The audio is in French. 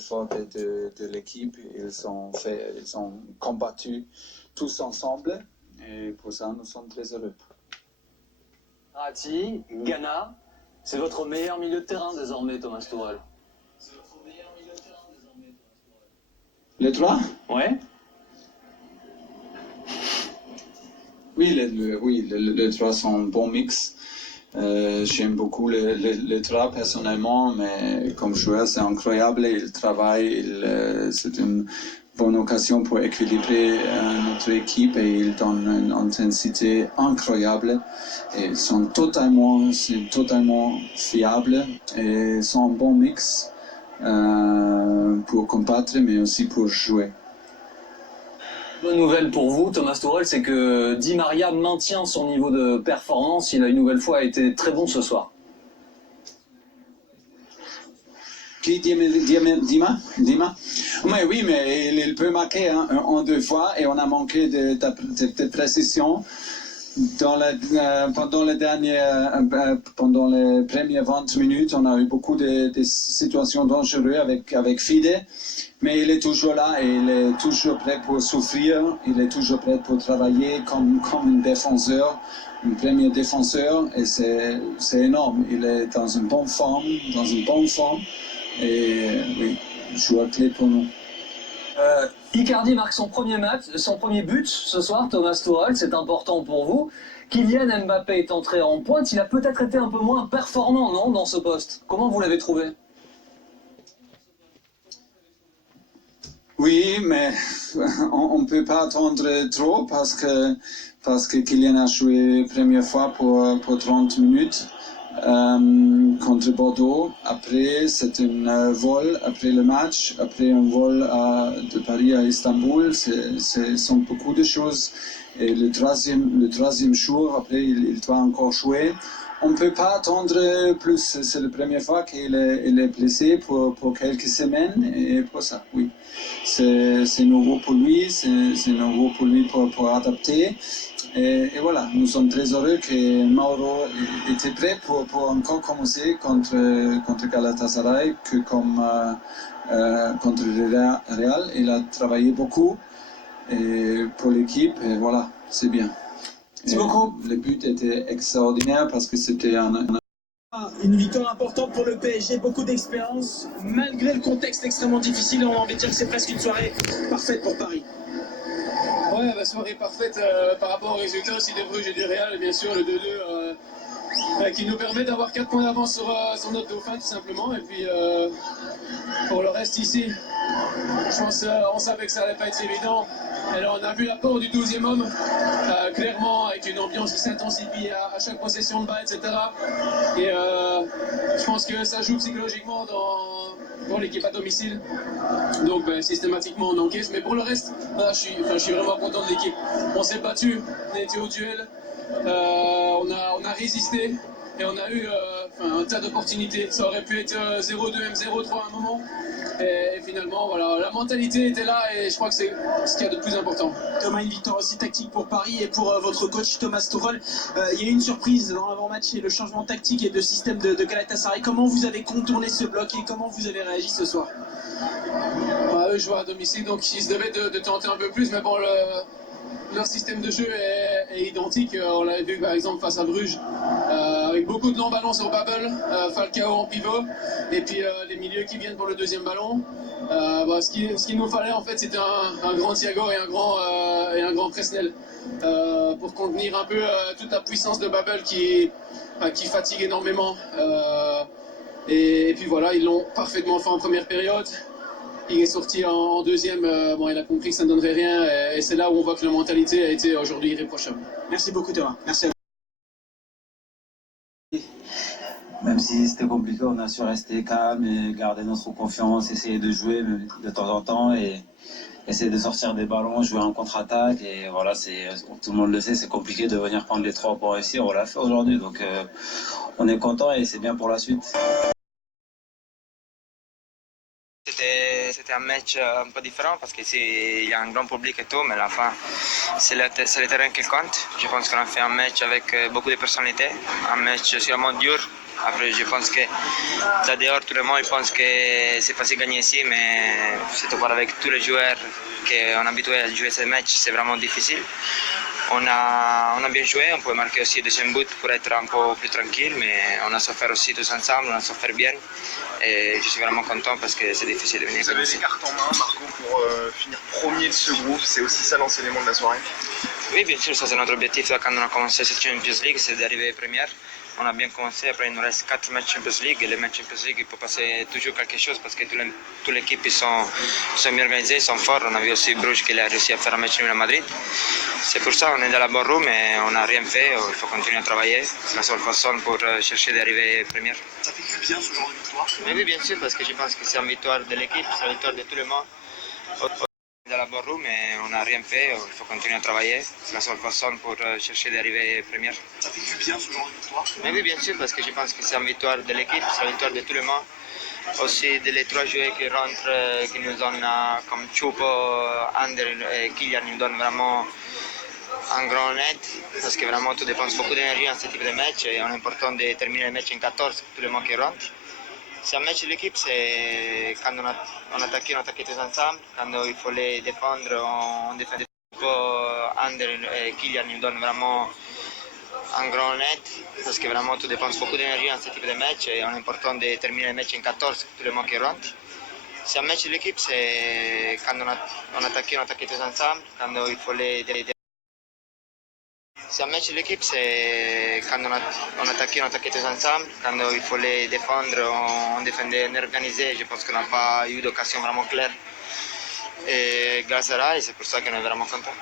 forte de l'équipe. Ils ont combattu tous ensemble et pour ça, nous sommes très heureux. Verratti, Ghana, c'est votre meilleur milieu de terrain désormais, Thomas Tuchel. Les trois? Ouais. Oui, les trois sont un bon mix. J'aime beaucoup les trois personnellement, mais comme joueur, c'est incroyable. Il travaille, c'est une bonne occasion pour équilibrer notre équipe et il donne une intensité incroyable. Et ils sont totalement fiables et sont un bon mix pour combattre, mais aussi pour jouer. Bonne nouvelle pour vous, Thomas Tuchel, c'est que Di Maria maintient son niveau de performance. Il a une nouvelle fois été très bon ce soir. Qui Dima? Oui, mais il peut marquer en deux fois et on a manqué de précision. Pendant les premières 20 minutes, on a eu beaucoup de situations dangereuses avec Fide, mais il est toujours là et il est toujours prêt pour souffrir, il est toujours prêt pour travailler comme un défenseur, un premier défenseur, et c'est énorme. Il est dans une bonne forme, et oui, joueur clé pour nous. Icardi marque son premier but ce soir, Thomas Tuchel, c'est important pour vous. Kylian Mbappé est entré en pointe, il a peut-être été un peu moins performant, non, dans ce poste. Comment vous l'avez trouvé? Oui, mais on ne peut pas attendre trop parce que Kylian a joué première fois pour 30 minutes contre Bordeaux. Après, c'est un vol après le match, après un vol de Paris à Istanbul. Ce sont beaucoup de choses. Et le troisième jour, après, il doit encore jouer. On ne peut pas attendre plus. C'est la première fois qu'il est blessé pour quelques semaines et pour ça, oui. C'est nouveau pour lui, c'est nouveau pour lui pour adapter. Et voilà, nous sommes très heureux que Mauro était prêt pour encore commencer contre Galatasaray, que comme contre le Real. Il a travaillé beaucoup et pour l'équipe, et voilà, c'est bien. Merci beaucoup. Le but était extraordinaire parce que c'était une victoire importante pour le PSG, beaucoup d'expérience, malgré le contexte extrêmement difficile. On a envie de dire que c'est presque une soirée parfaite pour Paris. Ouais, soirée parfaite par rapport au résultat aussi de Bruges et du Real, et bien sûr le 2-2 qui nous permet d'avoir 4 points d'avance sur notre dauphin tout simplement. Et puis pour le reste ici, je pense on savait que ça allait pas être évident. Et là on a vu l'apport du 12e homme, clairement avec une ambiance qui s'intensifie à chaque possession de balle, etc. Et je pense que ça joue psychologiquement dans l'équipe à domicile. Donc systématiquement on encaisse, mais pour le reste, voilà, je suis vraiment content de l'équipe. On s'est battu, on a été au duel, on a résisté et on a eu un tas d'opportunités. Ça aurait pu être 0-2, même 0-3 à un moment. Et finalement, voilà, la mentalité était là et je crois que c'est ce qu'il y a de plus important. Thomas, une victoire aussi tactique pour Paris et pour votre coach Thomas Tuchel. Il y a eu une surprise dans l'avant-match et le changement tactique et de système de Galatasaray. Comment vous avez contourné ce bloc et comment vous avez réagi ce soir? Eux jouent à domicile, donc ils se devaient de tenter un peu plus, mais bon, leur système de jeu est identique. On l'avait vu par exemple face à Bruges, avec beaucoup de longs ballons sur Babel, Falcao en pivot, et puis les milieux qui viennent pour le deuxième ballon. Ce qu'il nous fallait en fait, c'était un grand Thiago et un grand Presnel pour contenir un peu toute la puissance de Babel qui fatigue énormément. Et puis voilà, ils l'ont parfaitement fait en première période. Il est sorti en deuxième, il a compris que ça ne donnerait rien et c'est là où on voit que la mentalité a été aujourd'hui irréprochable. Merci beaucoup Thomas. Merci à vous. Même si c'était compliqué, on a su rester calme et garder notre confiance, essayer de jouer de temps en temps et essayer de sortir des ballons, jouer en contre-attaque. Et voilà, tout le monde le sait, c'est compliqué de venir prendre les 3 points ici. On l'a fait aujourd'hui, donc on est content et c'est bien pour la suite. C'était un match un peu différent parce qu'il y a un grand public et tout, mais à la fin, c'est le terrain qui compte. Je pense qu'on a fait un match avec beaucoup de personnalité, un match sûrement dur Après, je pense que là dehors, tout le monde pense que c'est facile de gagner ici, mais si tu parles avec tous les joueurs qui sont habitués à jouer ce match, c'est vraiment difficile. On a bien joué, on peut marquer aussi le deuxième but pour être un peu plus tranquille, mais on a souffert aussi tous ensemble, on a souffert bien. Et je suis vraiment content parce que c'est difficile de venir Vous avez ici. les cartes en main, Marco, pour finir premier de ce groupe. C'est aussi ça l'enseignement de la soirée. Oui, bien sûr, ça c'est notre objectif quand on a commencé cette Champions League, c'est d'arriver première. On a bien commencé, après il nous reste 4 matchs Champions League, et les matchs Champions League, il peut passer toujours quelque chose parce que toute l'équipe sont bien organisés, ils sont forts. On a vu aussi Bruges qui a réussi à faire un match nul à Madrid. C'est pour ça qu'on est dans la bonne roue, mais on n'a rien fait, il faut continuer à travailler. C'est la seule façon pour chercher d'arriver première. Ça fait du bien ce genre de victoire. Mais oui, bien sûr, parce que je pense que c'est une victoire de l'équipe, c'est une victoire de tout le monde. Dans la bonne roue, mais on n'a rien fait, il faut continuer à travailler. C'est la seule façon pour chercher d'arriver première. Ça fait du bien ce genre de victoire. Mais oui, bien sûr, parce que je pense que c'est une victoire de l'équipe, c'est une victoire de tout le monde. Aussi les 3 joueurs qui rentrent, qui nous donnent comme Choupo, Ander et Kylian, nous donnent vraiment un grand aide, parce que vraiment tu dépenses beaucoup d'énergie dans ce type de match et on est important de terminer le match en 14 pour tout le monde qui rentre. C'est un match de l'équipe, c'est quand on attaque tous ensemble, quand il faut les défendre, on défend. Ander et Kylian nous donnent vraiment un grand aide, parce que vraiment tu dépenses beaucoup d'énergie dans ce type de match et on est important de terminer le match en 14 pour tout le monde qui rentre. C'est un match de l'équipe, c'est quand on attaque tous ensemble, quand il faut les défendre. C'est un match de l'équipe, c'est quand on attaque tous ensemble, quand il faut les défendre, on défendait, on est organisé. Je pense qu'on n'a pas eu d'occasion vraiment claire. Et grâce à là, c'est pour ça qu'on est vraiment content.